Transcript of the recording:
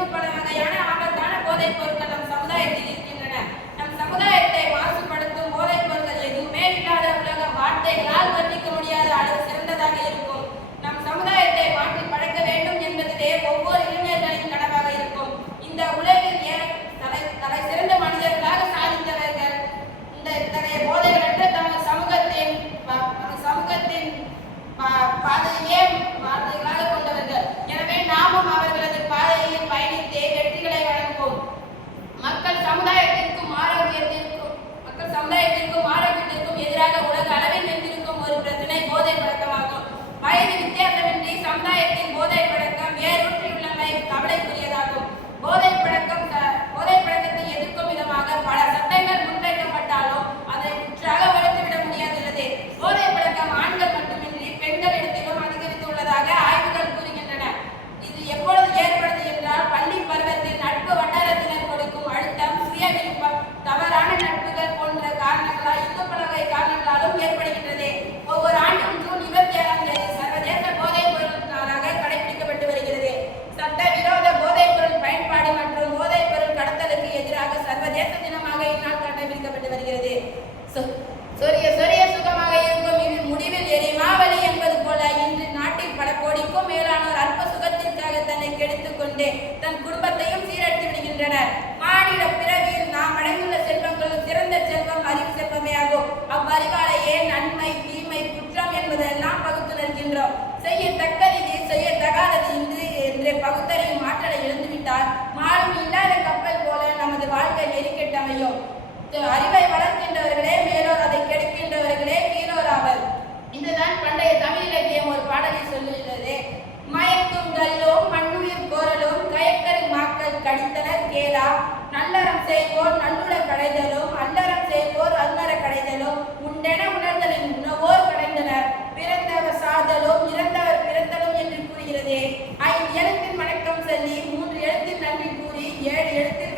இன்னும் பல வகையான ஆபத்தான போதைப் பொருட்கள் நம் சமுதாயத்தில் இருக்கின்றன. நம் சமுதாயத்தை மாசுபடுத்தும் போதைப் பொருட்கள் எதுவுமே இல்லாத உலகம் வார்த்தைகளால் வர்ணிக்க முடியாத அளவு சிறந்ததாக இருக்கும். நம் சமுதாயத்தை மாற்றி படைக்க வேண்டும் என்பதிலே ஒவ்வொரு இளைஞர்களின் கனவாக இருக்கும். இந்த உலகில் தலை சிறந்த மனிதர்களாக சாதித்தவர்கள் இந்த இத்தகைய போதைகளற்ற தமது சமூகத்தின் பாதையே வார்த்தைகளாக கொண்டவர்கள். எனவே நாமும் அவர்களது பாதையில் பயணித்தே வெற்றிகளை வழங்குவோம். மக்கள் சமுதாயத்திற்கும் ஆரோக்கியத்திற்கும் எதிராக உலக அளவில் வென்றிருக்கும் ஒரு பிரச்சனை போதை பழக்கமாகும். வயது வித்தியாசமின்றி சமுதாயத்தின் போதை பழக்கம் வேரூற்றியுள்ளமை கவலைக்குரியதாகும். போதை பழக்கத்தை எதிர்க்கும் விதமாக பல சட்டங்கள் முன்வைக்கப்பட்டாலும் அதை முற்றாக வளர்த்துவிட முடியாதுள்ளது. போதை பழக்கம் ஆண்கள் மட்டுமின்றி பெண்களிடத்திலும் அதிகரித்துள்ளதாக ஆய்வுகள் கூறுகின்றன. இது எப்பொழுது ஏற்படுது என்றால் பள்ளி பருவத்தில் நட்பு வட்டாரத்தினர் கொடுக்கும் அழுத்தம், சுய விருப்பம், தவறான நட்புகள் போன்ற காரணங்களால் இன்னும் பல வகை காரணங்களாலும் ஏற்படுகின்றது. ஒவ்வொரு ஆண்டும் ஜூன் 26ஆம் தேதி சர்வதேச போதைப் பொருள் நாளாக கடைபிடிக்கப்பட்டு வருகிறது. சட்டவிரோத போதைப் பொருள் பயன்பாடு மற்றும் போதைப் பொருள் கடத்தலுக்கு எதிராக சர்வதேச தினமாக இந்நாள் கடைபிடிக்கப்பட்டு வருகிறது. சொரிய சுகமாக இருக்கும் முடிவில் எரிமாவலி என்பது போல இன்று நாட்டில் பல கோடிக்கும் மேலானோர் அற்ப சுகத்திற்காக தன்னை கெடுத்துக் கொண்டு தன் குடும்பத்தையும் சீரழித்து விடுகின்றனர். மாநில பிறவியில் நாம் அடைந்துள்ள செல்வங்கள் சிறந்த செல்வம் அறிவு செல்வமே ஆகும். அவ்வறிவாலேயே நன்மை, தீமை, குற்றம் என்பதெல்லாம் பகுத்துணர்கின்றோம். செய்யத்தக்கது இது, செய்யத்தகாதது என்று பகுத்தறியும் ஆற்றலை இழந்துவிட்டால் மாலும் இல்லாத கப்பல் போல நமது வாழ்க்கை நெருக்கெட்டமையும். அறிவை வளர்க்கின்றவர்களே மேலோர், அதை கெடுக்கின்றவர்களே கீழோர் ஆவர். இதுதான் பண்டைய தமிழ் இலக்கியம் ஒரு பாடலில் சொல்லுகிறது. மயக்கும் கல்லோம் மண்ணுயிர் கோரலும் கயக்கரு மாக்கள் கடித்தனர் கேளா, நல்லறம் செய்வோர் நல்லுட கடைதலும் அல்லறம் செய்வோர் அல்லற கடைதலும் உண்டென உணர்தலின் உணவோர் கடைந்தனர், பிறந்தவர் சாதலும் இறந்தவர் பிறந்தலும் என்று கூறுகிறது. 5 எழுத்தில் வணக்கம் சொல்லி 3 எழுத்தில் நன்றி கூறி 7 எழுத்தில்